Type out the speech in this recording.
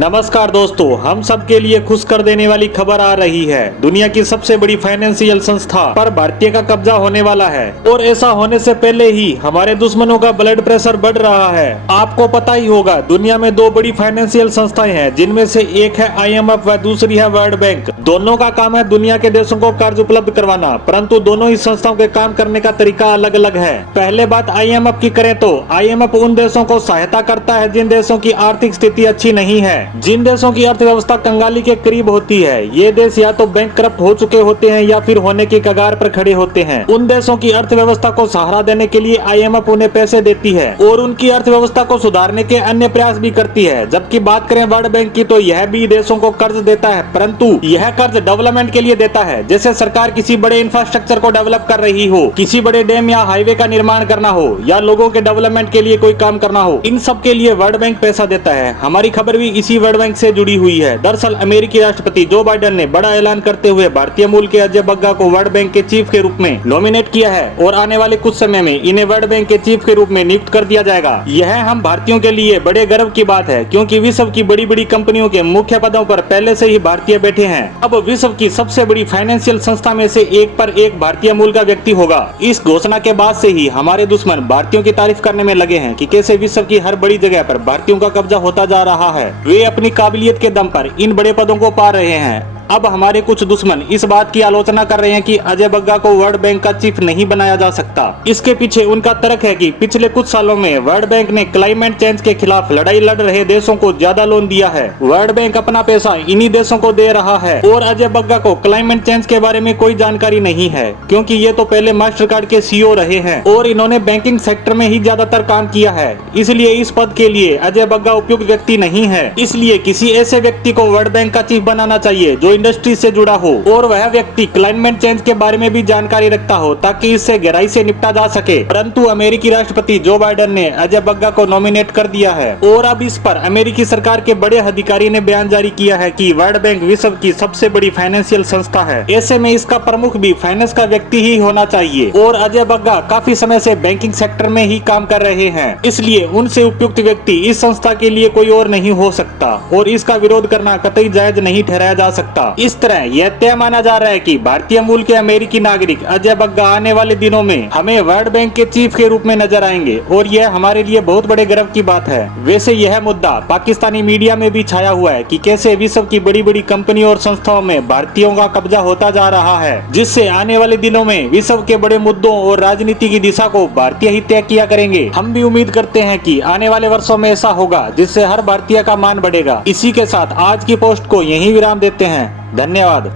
नमस्कार दोस्तों, हम सब के लिए खुश कर देने वाली खबर आ रही है। दुनिया की सबसे बड़ी फाइनेंशियल संस्था पर भारतीय का कब्जा होने वाला है और ऐसा होने से पहले ही हमारे दुश्मनों का ब्लड प्रेशर बढ़ रहा है। आपको पता ही होगा, दुनिया में दो बड़ी फाइनेंशियल संस्थाएं हैं, जिनमें से एक है IMF व दूसरी है वर्ल्ड बैंक। दोनों का काम है दुनिया के देशों को कर्ज उपलब्ध करवाना, परंतु दोनों ही संस्थाओं के काम करने का तरीका अलग अलग है। पहले बात IMF की करें तो IMF उन देशों को सहायता करता है जिन देशों की आर्थिक स्थिति अच्छी नहीं है, जिन देशों की अर्थव्यवस्था कंगाली के करीब होती है। ये देश या तो बैंक करप्ट हो चुके होते हैं या फिर होने की कगार पर खड़े होते हैं। उन देशों की अर्थव्यवस्था को सहारा देने के लिए IMF उन्हें पैसे देती है और उनकी अर्थव्यवस्था को सुधारने के अन्य प्रयास भी करती है। जबकि बात करें वर्ल्ड बैंक की, तो यह भी देशों को कर्ज देता है, परंतु यह कर्ज डेवलपमेंट के लिए देता है। जैसे सरकार किसी बड़े इंफ्रास्ट्रक्चर को डेवलप कर रही हो, किसी बड़े डैम या हाईवे का निर्माण करना हो, या लोगों के डेवलपमेंट के लिए कोई काम करना हो, इन सब के लिए वर्ल्ड बैंक पैसा देता है। हमारी खबर भी इसी वर्ल्ड बैंक से जुड़ी हुई है। दरअसल अमेरिकी राष्ट्रपति जो बाइडेन ने बड़ा ऐलान करते हुए भारतीय मूल के अजय बग्गा को वर्ल्ड बैंक के चीफ के रूप में नॉमिनेट किया है और आने वाले कुछ समय में इन्हें वर्ल्ड बैंक के चीफ के रूप में नियुक्त कर दिया जाएगा। यह हम भारतीयों के लिए बड़े गर्व की बात है, क्योंकि विश्व की बड़ी बड़ी कंपनियों के मुख्य पदों पर पहले से ही भारतीय बैठे हैं। अब विश्व की सबसे बड़ी फाइनेंशियल संस्था में से एक पर एक भारतीय मूल का व्यक्ति होगा। इस घोषणा के बाद से ही हमारे दुश्मन भारतीयों की तारीफ करने में लगे हैं कि कैसे विश्व की हर बड़ी जगह पर भारतीयों का कब्जा होता जा रहा है। वे अपनी काबिलियत के दम पर इन बड़े पदों को पा रहे हैं। अब हमारे कुछ दुश्मन इस बात की आलोचना कर रहे हैं कि अजय बग्गा को वर्ल्ड बैंक का चीफ नहीं बनाया जा सकता। इसके पीछे उनका तर्क है कि पिछले कुछ सालों में वर्ल्ड बैंक ने क्लाइमेट चेंज के खिलाफ लड़ाई लड़ रहे देशों को ज्यादा लोन दिया है। वर्ल्ड बैंक अपना पैसा इन्हीं देशों को दे रहा है और अजय बग्गा को क्लाइमेट चेंज के बारे में कोई जानकारी नहीं है, क्योंकि ये तो पहले मास्टर कार्ड के CEO रहे हैं और इन्होंने बैंकिंग सेक्टर में ही ज्यादातर काम किया है। इसलिए इस पद के लिए अजय बग्गा उपयुक्त व्यक्ति नहीं है। इसलिए किसी ऐसे व्यक्ति को वर्ल्ड बैंक का चीफ बनाना चाहिए जो इंडस्ट्री से जुड़ा हो और वह व्यक्ति क्लाइमेट चेंज के बारे में भी जानकारी रखता हो, ताकि इससे गहराई से निपटा जा सके। परंतु अमेरिकी राष्ट्रपति जो बाइडेन ने अजय बग्गा को नॉमिनेट कर दिया है और अब इस पर अमेरिकी सरकार के बड़े अधिकारी ने बयान जारी किया है कि वर्ल्ड बैंक विश्व की सबसे बड़ी फाइनेंशियल संस्था है। ऐसे में इसका प्रमुख भी फाइनेंस का व्यक्ति ही होना चाहिए और अजय बग्गा काफी समय से बैंकिंग सेक्टर में ही काम कर रहे हैं। इसलिए उनसे उपयुक्त व्यक्ति इस संस्था के लिए कोई और नहीं हो सकता और इसका विरोध करना कतई जायज नहीं ठहराया जा सकता। इस तरह यह तय माना जा रहा है कि भारतीय मूल के अमेरिकी नागरिक अजय बग्गा आने वाले दिनों में हमें वर्ल्ड बैंक के चीफ के रूप में नजर आएंगे और यह हमारे लिए बहुत बड़े गर्व की बात है। वैसे यह मुद्दा पाकिस्तानी मीडिया में भी छाया हुआ है कि कैसे विश्व की बड़ी बड़ी कंपनियों और संस्थाओं में भारतीयों का कब्जा होता जा रहा है, जिससे आने वाले दिनों में विश्व के बड़े मुद्दों और राजनीति की दिशा को भारतीय ही तय किया करेंगे। हम भी उम्मीद करते हैं कि आने वाले वर्षों में ऐसा होगा, जिससे हर भारतीय का मान बढ़ेगा। इसी के साथ आज की पोस्ट को यहीं विराम देते हैं। धन्यवाद।